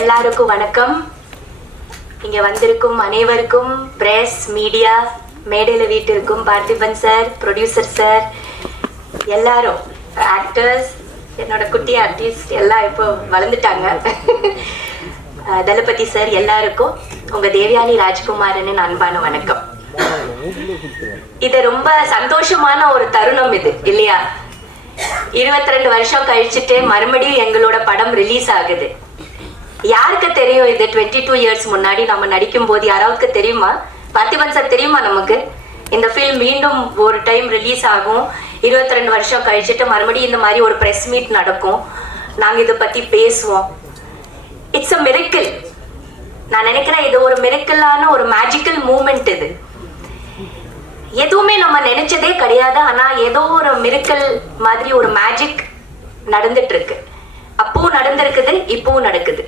எல்லாருக்கும் வணக்கம். இங்க வந்திருக்கும் அனைவருக்கும், பிரஸ், மீடியா, மேடையில் வீட்டிற்கும் பார்த்திபன் சார், ப்ரொடியூசர் சார், எல்லாரும், ஆக்டர்ஸ், என்னோட குட்டி ஆர்டிஸ்ட் எல்லாம் இப்போ வளர்ந்துட்டாங்க. தளபதி சார், எல்லாருக்கும் உங்க தேவயானி ராஜ்குமாரன் அன்பான வணக்கம். இது ரொம்ப சந்தோஷமான ஒரு தருணம் இது இல்லையா? 22 வருஷம் கழிச்சுட்டு மறுபடியும் எங்களோட படம் ரிலீஸ் ஆகுது. யாருக்கு தெரியும் இது 22 இயர்ஸ் முன்னாடி நம்ம நடிக்கும் போது? யாராவுக்கு தெரியுமா? பார்த்திபன் சார் தெரியுமா நமக்கு? இந்த ஃபில்ம் மீண்டும் ஒரு டைம் ரிலீஸ் ஆகும். 22 வருஷம் கழிச்சுட்டு மறுபடியும் இந்த மாதிரி ஒரு ப்ரெஸ் மீட் நடக்கும். நாங்கள் இதை பற்றி பேசுவோம். It's a miracle. நான் நினைக்கிறேன் இது ஒரு மிரக்கிளான ஒரு மேஜிக்கல் மூமெண்ட். இது எதுவுமே நம்ம நினைச்சதே கிடையாது. ஆனா ஏதோ ஒரு மிரக்கல் மாதிரி ஒரு மேஜிக் நடந்துட்டு இருக்கு. அப்பவும் நடந்திருக்குது, இப்பவும் நடக்குது.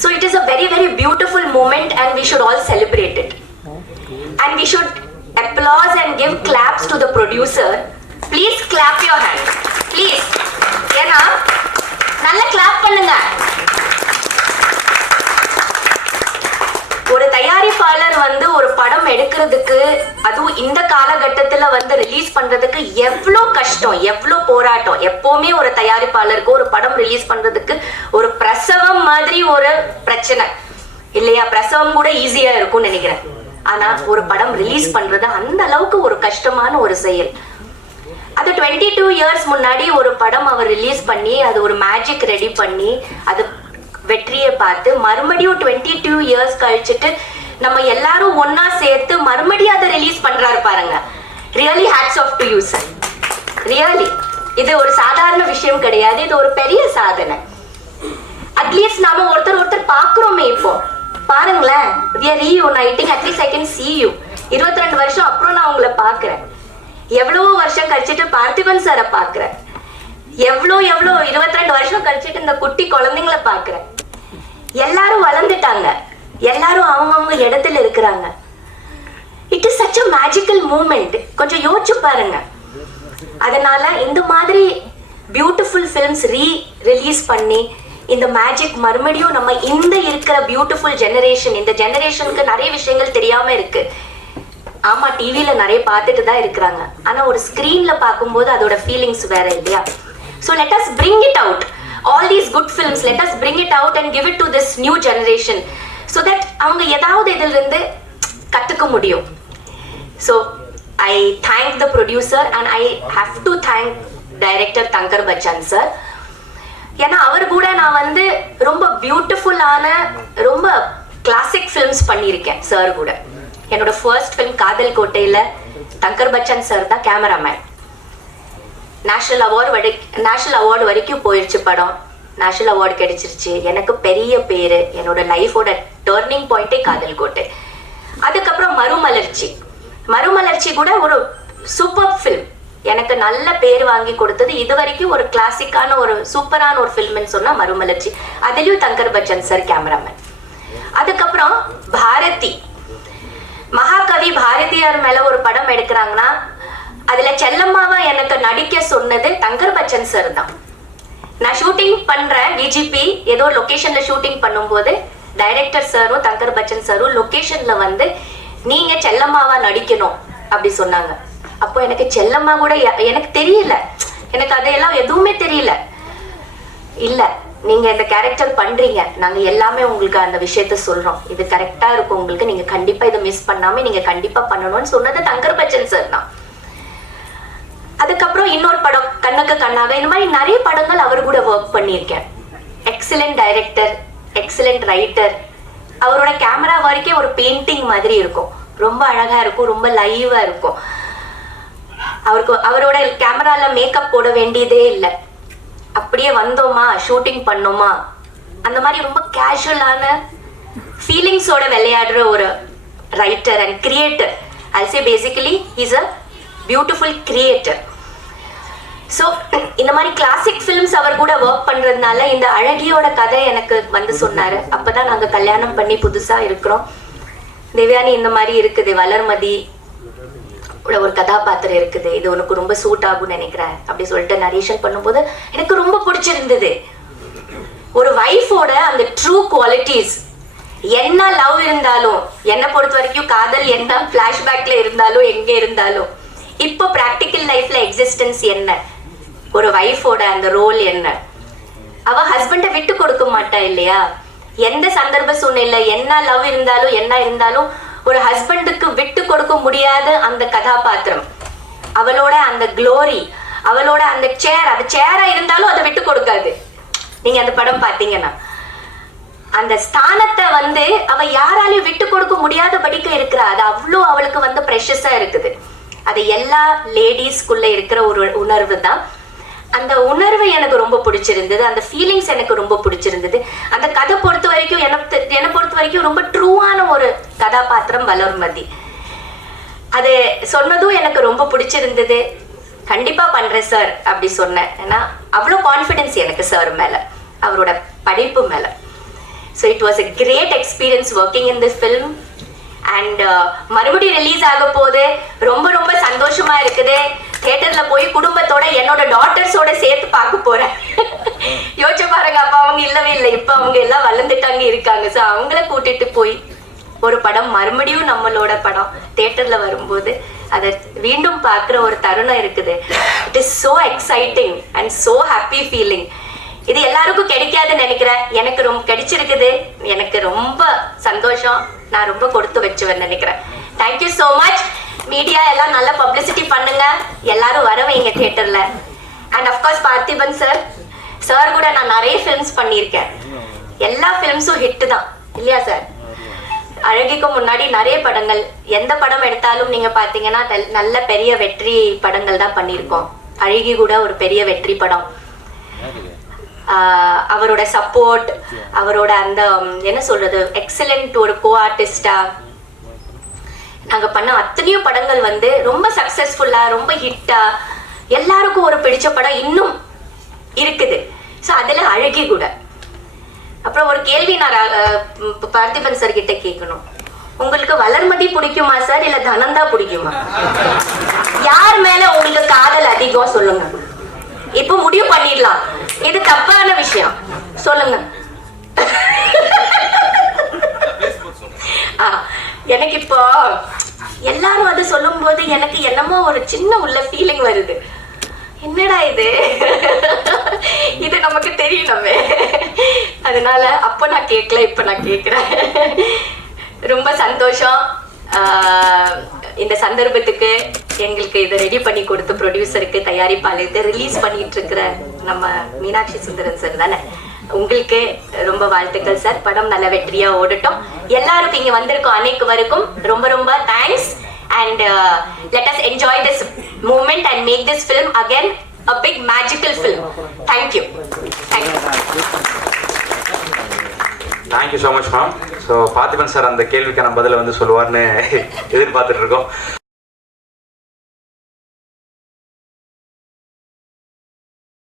So it is a very very beautiful moment and we should all celebrate it. And we should applaud and give claps to the producer. Please clap your hands. Please. ஏன்னா நல்ல கிளாப் பண்ணுங்க. ஒரு தயாரிப்பாளர் ஒரு படம் எடுக்கிறதுக்கு, அதுவும் இந்த காலகட்டத்துல ரிலீஸ் பண்றதுக்கு எவ்வளோ கஷ்டம், எவ்வளோ போராட்டம். எப்பவுமே ஒரு தயாரிப்பாளருக்கு ஒரு படம் ரிலீஸ் பண்றதுக்கு ஒரு பிரசவம் மாதிரி ஒரு பிரச்சனை இல்லையா? பிரசவம் கூட ஈஸியா இருக்கும்னு நினைக்கிறேன். ஆனா ஒரு படம் ரிலீஸ் பண்றது அந்த அளவுக்கு ஒரு கஷ்டமான ஒரு செயல். அது 22 இயர்ஸ் முன்னாடி ஒரு படம் அவர் ரிலீஸ் பண்ணி அது ஒரு மேஜிக் ரெடி பண்ணி அது வெற்றியை பார்த்து மறுபடியும் 22 இயர்ஸ் கழிச்சுட்டு நம்ம எல்லாரும் ஒன்னா சேர்த்து மறுபடியும் அதை ரிலீஸ் பண்றாரு பாருங்க. Really hats off to you sir. Really இது ஒரு சாதாரண விஷயம் கிடையாது. இது ஒரு பெரிய சாதனை. அட்லீஸ்ட் நாம ஒருத்தர் பாக்குறோமே. இப்போ பாருங்களேன், we are reuniting. at least I can see you. 22 வருஷம் அப்புறம் நான் உங்களை பாக்குறேன். எவ்வளவு வருஷம் கழிச்சுட்டு பார்த்திபன் சாரை பாக்குறேன். எவ்வளோ 22 வருஷம் கழிச்சுட்டு இந்த குட்டி குழந்தைங்களை பாக்குறேன். எல்லாரும் வளர்ந்துட்டாங்க. எல்லாரும் அவங்கவுங்க இடத்துல இருக்கிறாங்க. It is such a magical moment. கொஞ்சம் யோசிச்சு பாருங்க. அதனால இந்த மாதிரி பியூட்டிஃபுல் ஃபிலிம்ஸ் ரிலீஸ் பண்ணி இந்த மேஜிக் மறுபடியும் நம்ம இந்த இருக்கிற பியூட்டிஃபுல் ஜெனரேஷன், இந்த ஜெனரேஷனுக்கு நிறைய விஷயங்கள் தெரியாம இருக்கு. ஆமா, டிவியில நிறைய பார்த்துட்டு தான் இருக்கிறாங்க. ஆனா ஒரு ஸ்கிரீன்ல பார்க்கும்போது அதோட ஃபீலிங்ஸ் வேற இல்லையா? So let us bring it out. All these good films, let us bring it out and give it to this new generation so that அவங்க ஏதாவது இதிலிருந்து கத்துக்க முடியும். So I thank the producer and I have to thank director Tankar Bachchan sir. ஏன்னா அவர் கூட நான் ரொம்ப பியூட்டிஃபுல்லான ரொம்ப கிளாசிக் ஃபிலிம்ஸ் பண்ணியிருக்கேன் சார் கூட. என்னோட ஃபர்ஸ்ட் ஃபிலிம் காதல் கோட்டையில தங்கர் பச்சன் சார் தான் கேமராமேன். நேஷனல் அவார்டு வரைக்கும் போயிடுச்சு படம். நேஷனல் அவார்டு கிடைச்சிருச்சு. எனக்கு பெரிய பேரு. என்னோட லைஃபோட டர்னிங் பாயிண்டே காதல் கோட்டை. அதுக்கப்புறம் மறுமலர்ச்சி கூட ஒரு சூப்பர் ஃபிலிம். எனக்கு நல்ல பேர் வாங்கி கொடுத்தது. இது வரைக்கும் ஒரு கிளாசிக்கான ஒரு சூப்பரான ஒரு ஃபில்ம்னு சொன்னா மறுமலர்ச்சி. அதுலயும் தங்கர் பச்சன் சார் கேமராமேன். அதுக்கப்புறம் பாரதி, மகாகவி பாரதியார் மேல ஒரு படம் எடுக்கிறாங்கன்னா அதுல செல்லம்மாவா எனக்கு நடிக்க சொன்னது தங்கர் பச்சன் சார் தான். நான் ஷூட்டிங் பண்றேன், விஜிபி ஏதோ லொகேஷன்ல ஷூட்டிங் பண்ணும்போது டைரக்டர் சாரும் தங்கர் பச்சன் சாரும் லொகேஷன்ல நீங்க செல்லம்மாவா நடிக்கணும் அப்படி சொன்னாங்க. அப்போ எனக்கு செல்லம்மா கூட எனக்கு தெரியல. எனக்கு அதையெல்லாம் எதுவுமே தெரியல. இல்ல, நீங்க இந்த கேரக்டர் பண்றீங்க, நாங்க எல்லாமே உங்களுக்கு அந்த விஷயத்த சொல்றோம், இது கரெக்டா இருக்கும் உங்களுக்கு, நீங்க கண்டிப்பா இதை மிஸ் பண்ணாம நீங்க கண்டிப்பா பண்ணணும்னு சொன்னது தங்கர் பச்சன் சார் தான். அதுக்கப்புறம் இன்னொரு படம் கண்ணுக்கு கண்ணாக, இந்த மாதிரி நிறைய படங்கள் அவர் கூட ஒர்க் பண்ணியிருக்கேன். Excellent director, excellent writer. அவரோட கேமரா வரைக்கும் ஒரு பெயிண்டிங் மாதிரி இருக்கும். ரொம்ப அழகா இருக்கும், ரொம்ப லைவா இருக்கும். அவரோட கேமரால மேக்கப் போட வேண்டியதே இல்லை. அப்படியே வந்தோமா ஷூட்டிங் பண்ணோமா அந்த மாதிரி ரொம்ப கேஷுவலான ஃபீலிங்ஸோட விளையாடுற ஒரு writer and creator. I'll say basically he's a beautiful creator. So இந்த மாதிரி கிளாசிக் ஃபிலிம்ஸ் அவர் கூட ஒர்க் பண்றதுனால இந்த அழகியோட கதை எனக்கு சொன்னாரு. அப்பதான் நாங்க கல்யாணம் பண்ணி புதுசா இருக்கிறோம். தேவயானி இந்த மாதிரி இருக்குது, வளர்மதி ஒரு கதாபாத்திரம் இருக்குது, இது உனக்கு ரொம்ப சூட் ஆகும்னு நினைக்கிறேன் அப்படி சொல்லிட்டு நரேஷன் பண்ணும்போது எனக்கு ரொம்ப பிடிச்சிருந்தது. ஒரு வைஃபோட அந்த ட்ரூ குவாலிட்டிஸ், என்ன லவ் இருந்தாலும், என்னை பொறுத்த வரைக்கும் காதல் என்ன பிளாஷ்பேக்ல இருந்தாலும் எங்க இருந்தாலும், இப்போ பிராக்டிக்கல் லைஃப்ல எக்ஸிஸ்டன்ஸ் என்ன, ஒரு வைஃபோட அந்த ரோல் என்ன, அவ ஹஸ்பண்டை விட்டு கொடுக்க மாட்டா இல்லையா? எந்த சந்தர்ப்ப சூழ்நிலை என்ன லவ் இருந்தாலும் என்ன இருந்தாலும் ஒரு ஹஸ்பண்டுக்கு விட்டு கொடுக்க முடியாத அந்த கதாபாத்திரம், அவளோட அந்த க்ளோரி, அவளோட அந்த சேர், அது சேரா இருந்தாலும் அதை விட்டு கொடுக்காது. நீங்க அந்த படம் பாத்தீங்கன்னா அந்த ஸ்தானத்தை வந்து அவ யாராலையும் விட்டு கொடுக்க முடியாத படிக்க இருக்கிறா. அது அவ்வளோ அவளுக்கு வந்து ப்ரெஷஸா இருக்குது. அது எல்லா லேடிஸ்குள்ள இருக்கிற ஒரு உணர்வு தான். அந்த உணர்வு எனக்கு ரொம்ப பிடிச்சிருந்தது, அந்த ஃபீலிங்ஸ் எனக்கு ரொம்ப பிடிச்சிருந்தது. அந்த கதை பொறுத்த வரைக்கும் என்னை பொறுத்த வரைக்கும் ரொம்ப ட்ரூவான ஒரு கதாபாத்திரம் வளர்மதி. அது சொன்னதும் எனக்கு ரொம்ப பிடிச்சிருந்தது. கண்டிப்பா பண்றேன் சார் அப்படி சொன்னேன். ஏன்னா அவ்வளோ கான்ஃபிடென்ஸ் எனக்கு சார் மேல, அவரோட படைப்பு மேல. So it was a great experience working in this film. And மறுபடியும் ரிலீஸ் ஆக போது ரொம்ப ரொம்ப சந்தோஷமா இருக்குது. தியேட்டர்ல போய் குடும்பத்தோட என்னோட டாட்டர்ஸோட சேர்த்து பார்க்க போறேன். யோசிச்சு பாருங்க, அப்ப அவங்க இல்லவே இல்லை, இப்ப அவங்க எல்லாம் வளர்ந்துட்டாங்க இருக்காங்க. ஸோ அவங்கள கூட்டிட்டு போய் ஒரு படம் மறுபடியும் நம்மளோட படம் தியேட்டர்ல வரும்போது அதை மீண்டும் பார்க்குற ஒரு தருணம் இருக்குது. It is so exciting and so happy feeling. இது எல்லாருக்கும் கிடைக்காதுன்னு நினைக்கிறேன். எனக்கு ரொம்ப கிடைச்சிருக்குது. எனக்கு ரொம்ப சந்தோஷம். நான் ரொம்ப கொடுத்து வச்சுவேன் நினைக்கிறேன். Thank you so much. மீடியா எல்லாம் நல்லா பப்ளிசிட்டி பண்ணுங்க, எல்லாரும் வர வைங்க தியேட்டர்ல. அண்ட் அஃப்கோர்ஸ் பார்த்திபன் சார் கூட நான் நிறைய ஃபிலிம்ஸ் பண்ணியிருக்கேன். எல்லா ஃபிலிம்ஸும் ஹிட்டு தான் இல்லையா சார்? அழகிக்கு முன்னாடி நிறைய படங்கள், எந்த படம் எடுத்தாலும் நீங்க பாத்தீங்கன்னா நல்ல பெரிய வெற்றி படங்கள் தான் பண்ணியிருக்கோம். அழகி கூட ஒரு பெரிய வெற்றி படம். அவரோட சப்போர்ட், அவரோட அந்த என்ன சொல்றது, எக்ஸலண்ட் ஒரு கோ ஆர்டிஸ்டா நாங்க பண்ண அத்தனையோ படங்கள் வந்து ரொம்ப சக்சஸ்ஃபுல்லா, ரொம்ப ஹிட்டா, எல்லாருக்கும் ஒரு பிடிச்ச படம் இன்னும் இருக்குது. ஸோ அதுல அழகி கூட. அப்புறம் ஒரு கேள்வி நான் பார்த்திபன் சார் கிட்ட கேட்கணும். உங்களுக்கு வளர்மதி பிடிக்குமா சார், இல்ல தனந்தா பிடிக்குமா? யார் மேல உங்களுக்கு காதல் அதிகம் சொல்லுங்க. இப்ப முடிவு பண்ணிடலாம். இது தப்பான விஷயம், சொல்லுங்க. எனக்கு இப்போ எல்லாரும் அது சொல்லும் போது எனக்கு என்னமோ ஒரு சின்ன உள்ள ஃபீலிங் வருது. என்னடா இது, இது நமக்கு தெரியணுமே. அதனால அப்ப நான் கேட்கல, இப்ப நான் கேட்கிறேன். ரொம்ப சந்தோஷம். இந்த சந்தர்ப்பத்துக்கு எங்களுக்கு இதை ரெடி பண்ணி கொடுத்து ப்ரொடியூசருக்கு, தயாரிப்பாளருக்கு, ரிலீஸ் பண்ணிட்டு இருக்கிற நம்ம மீனாட்சி சுந்தரன் சார் தானே, உங்களுக்கு ரொம்ப வாழ்த்துக்கள் சார். படம் நல்ல வெற்றியா ஓடட்டும். எல்லாருக்கும் இங்க வந்திருக்கும் அனைவருக்கும் ரொம்ப ரொம்ப thanks. And let us enjoy this moment and make this film again a big magical film. Thank you. Thank you. Thank you so much, ma'am. So Parthiban sir அந்த கேள்விக்கான பதிலை வந்து சொல்லுவார்னு எதிர்பார்த்துட்டு இருக்கோம்.